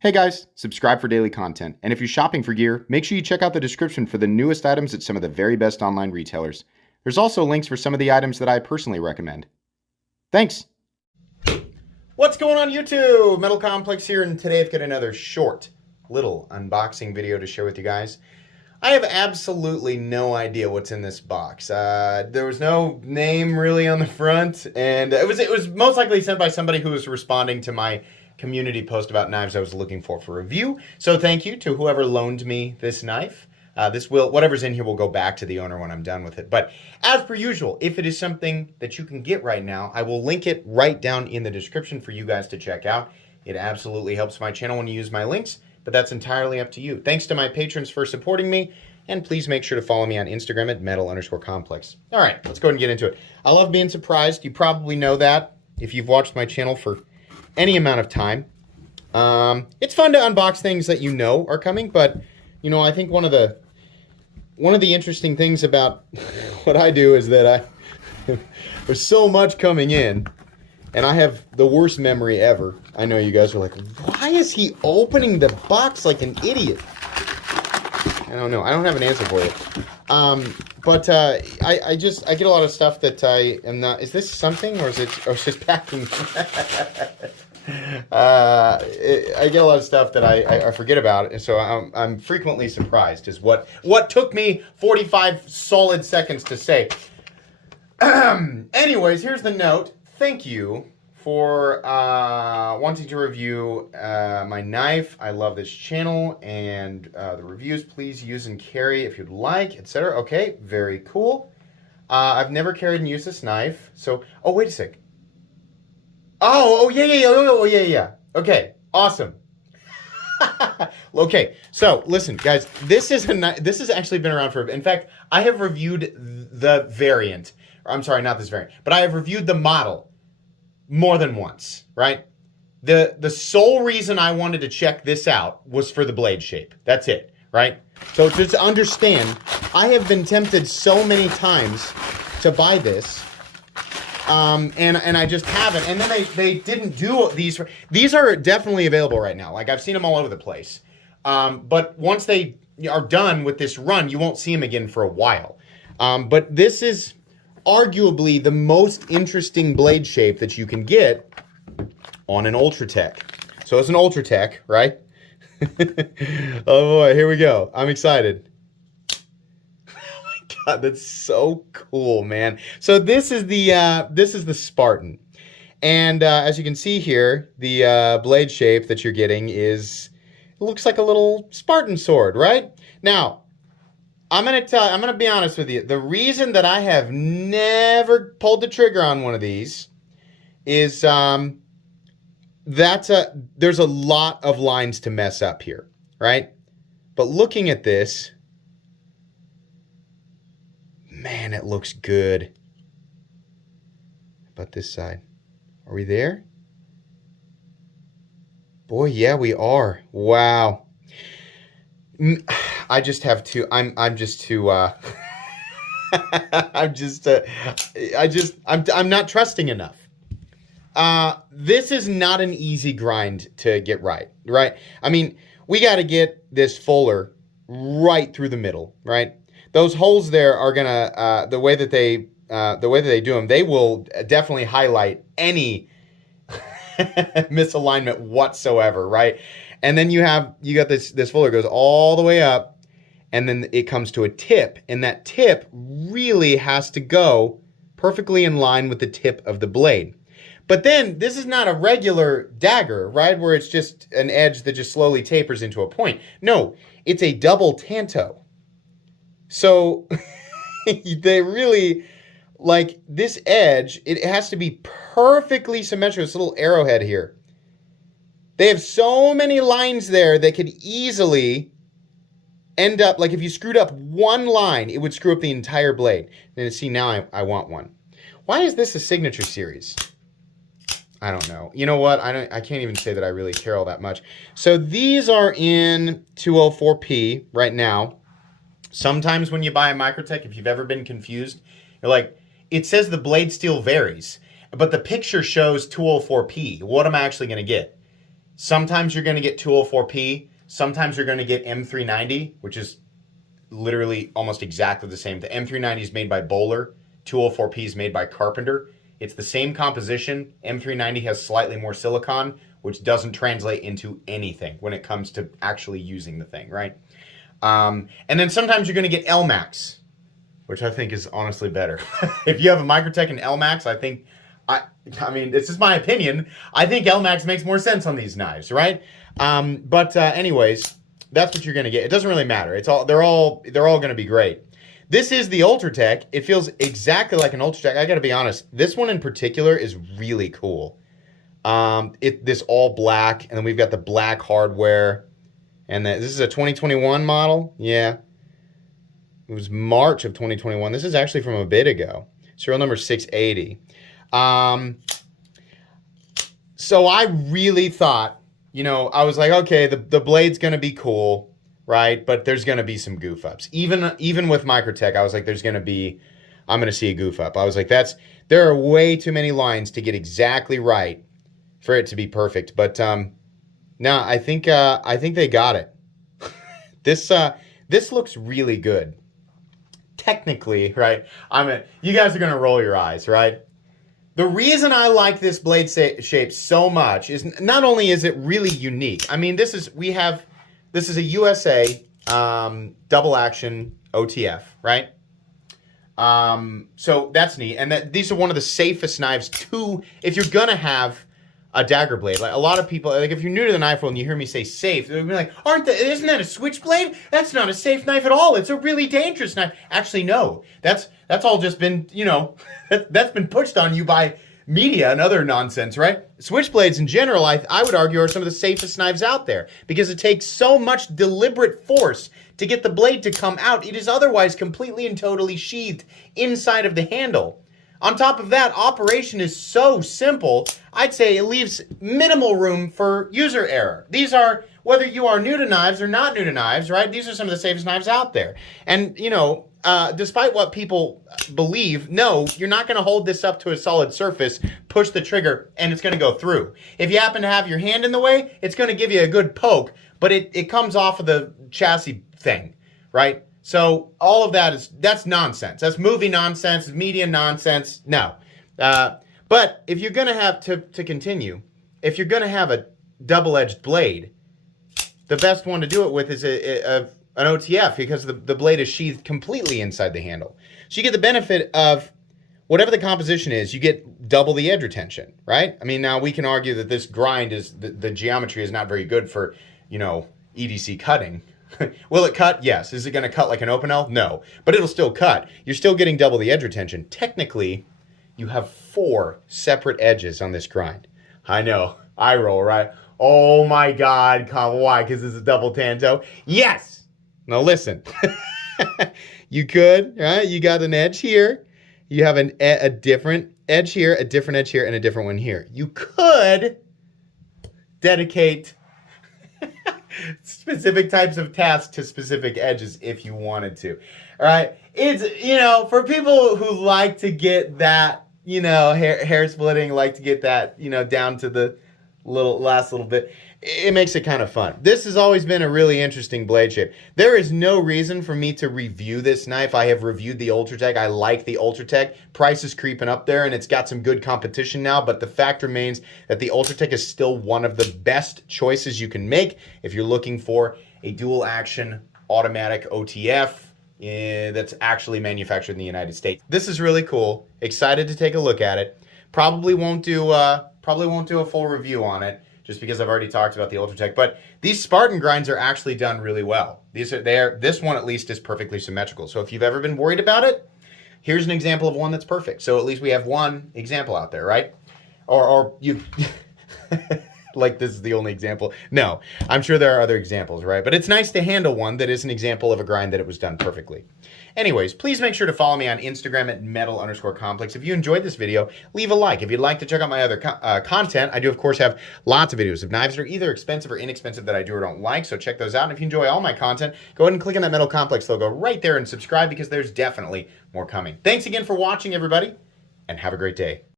Hey guys, subscribe for daily content. And if you're shopping for gear, make sure you check out the description for the newest items at some of the very best online retailers. There's also links for some of the items that I personally recommend. Thanks! What's going on YouTube? Metal Complex here, and today I've got another short little unboxing video to share with you guys. I have absolutely no idea what's in this box. There was no name really on the front, and it was most likely sent by somebody who was responding to my community post about knives I was looking for review. So thank you to whoever loaned me this knife. Whatever's in here will go back to the owner when I'm done with it. But as per usual, if it is something that you can get right now, I will link it right down in the description for you guys to check out. It absolutely helps my channel when you use my links, but that's entirely up to you. Thanks to my patrons for supporting me, and please make sure to follow me on Instagram at metal_complex. All right, let's go ahead and get into it. I love being surprised. You probably know that if you've watched my channel for any amount of time. It's fun to unbox things that you know are coming, but you know, I think one of the interesting things about what I do is that there's so much coming in, and I have the worst memory ever. I know you guys are like, why is he opening the box like an idiot? I don't know. I don't have an answer for you. I get a lot of stuff that I am not. Is this something, or is it just packing? I get a lot of stuff that I forget about, and so I'm frequently surprised. Is what took me 45 solid seconds to say. Anyways, here's the note. Thank you for wanting to review my knife. I love this channel, and the reviews please use and carry if you'd like, etc. Okay, very cool. I've never carried and used this knife, so oh wait a sec. Oh yeah. Okay, awesome. Okay, so listen, guys. This has actually been around for. In fact, I have reviewed the variant. I'm sorry, not this variant, but I have reviewed the model more than once. Right. The sole reason I wanted to check this out was for the blade shape. That's it. Right. So just understand, I have been tempted so many times to buy this. And I just haven't. And then they didn't do these. These are definitely available right now. Like, I've seen them all over the place. But once they are done with this run, you won't see them again for a while. But this is arguably the most interesting blade shape that you can get on an Ultratech. So it's an Ultratech, right? Oh boy, here we go. I'm excited. God, that's so cool, man. So this is the Spartan, and as you can see here, the blade shape that you're getting it looks like a little Spartan sword, right? Now, I'm gonna be honest with you. The reason that I have never pulled the trigger on one of these is there's a lot of lines to mess up here, right? But looking at this, man, it looks good. How about this side? Are we there? Boy, yeah, we are. Wow. I just have to. I'm just too. I'm not trusting enough. This is not an easy grind to get right. I mean, we got to get this fuller right through the middle, right? Those holes there are gonna the way that they do them, they will definitely highlight any misalignment whatsoever, right? And then you got this fuller goes all the way up, and then it comes to a tip, and that tip really has to go perfectly in line with the tip of the blade. But then this is not a regular dagger, right? Where it's just an edge that just slowly tapers into a point. No, it's a double tanto. So they really, like, this edge, it has to be perfectly symmetrical. This little arrowhead here. They have so many lines there that could easily end up, like, if you screwed up one line, it would screw up the entire blade. And see, now I want one. Why is this a signature series? I don't know. You know what? I can't even say that I really care all that much. So these are in 204p right now. Sometimes when you buy a Microtech, if you've ever been confused, you're like, it says the blade steel varies, but the picture shows 204p. What am I actually going to get? Sometimes you're going to get 204P. Sometimes you're going to get M390, which is literally almost exactly the same. The M390 is made by Bowler. 204P is made by Carpenter. It's the same composition. M390 has slightly more silicon, which doesn't translate into anything when it comes to actually using the thing, right? And then sometimes you're going to get LMAX, which I think is honestly better. If you have a Microtech and LMAX, I mean, this is my opinion. I think LMAX makes more sense on these knives, right? Anyways, that's what you're going to get. It doesn't really matter. They're all going to be great. This is the Ultratech. It feels exactly like an Ultratech. I got to be honest. This one in particular is really cool. This all black, and then we've got the black hardware. And this is a 2021 model. Yeah. It was March of 2021. This is actually from a bit ago. Serial number 680. So I really thought, I was like, okay, the blade's going to be cool, right? But there's going to be some goof ups. Even with Microtech, I was like, I'm going to see a goof up. I was like, there are way too many lines to get exactly right for it to be perfect. But no, I think they got it. This looks really good. Technically, right? You guys are gonna roll your eyes, right? The reason I like this blade shape so much is not only is it really unique. I mean, this is a USA double action OTF, right? So that's neat, and these are one of the safest knives if you're gonna have a dagger blade. Like a lot of people, like if you're new to the knife world and you hear me say safe, they'll be like, isn't that a switchblade? That's not a safe knife at all. It's a really dangerous knife. Actually, no. That's all just been, that's been pushed on you by media and other nonsense, right? Switchblades in general, I would argue, are some of the safest knives out there because it takes so much deliberate force to get the blade to come out. It is otherwise completely and totally sheathed inside of the handle. On top of that, operation is so simple, I'd say it leaves minimal room for user error. These are, whether you are new to knives or not new to knives, right? These are some of the safest knives out there. And, despite what people believe, no, you're not going to hold this up to a solid surface, push the trigger, and it's going to go through. If you happen to have your hand in the way, it's going to give you a good poke, but it comes off of the chassis thing, right? So all of that's nonsense. That's movie nonsense, media nonsense. No. But if you're going to have, to continue, if you're going to have a double-edged blade, the best one to do it with is an OTF because the blade is sheathed completely inside the handle. So you get the benefit of whatever the composition is, you get double the edge retention, right? I mean, now we can argue that this grind the geometry is not very good for, EDC cutting. Will it cut? Yes. Is it going to cut like an open L? No. But it'll still cut. You're still getting double the edge retention. Technically, you have 4 separate edges on this grind. I know. I roll, right? Oh my God. Why? Because it's a double tanto? Yes! Now listen. You could, right? You got an edge here. You have a different edge here, a different edge here, and a different one here. You could dedicate specific types of tasks to specific edges if you wanted to. All right. It's, for people who like to get that, hair splitting, like to get that, down to the last little bit, it makes it kind of fun. This has always been a really interesting blade shape. There is no reason for me to review this knife. I have reviewed the Ultratech. I like the Ultratech. Price is creeping up there, and it's got some good competition now, but the fact remains that the Ultratech is still one of the best choices you can make if you're looking for a dual-action automatic OTF that's actually manufactured in the United States. This is really cool. Excited to take a look at it. Probably won't do a full review on it, just because I've already talked about the Ultratech, but these Spartan grinds are actually done really well. This one at least is perfectly symmetrical. So if you've ever been worried about it, here's an example of one that's perfect. So at least we have one example out there, right? Or you, like this is the only example. No, I'm sure there are other examples, right? But it's nice to handle one that is an example of a grind that it was done perfectly. Anyways, please make sure to follow me on Instagram at metal_complex. If you enjoyed this video, leave a like. If you'd like to check out my other content, I do, of course, have lots of videos of knives that are either expensive or inexpensive that I do or don't like, so check those out. And if you enjoy all my content, go ahead and click on that Metal Complex logo right there and subscribe because there's definitely more coming. Thanks again for watching, everybody, and have a great day.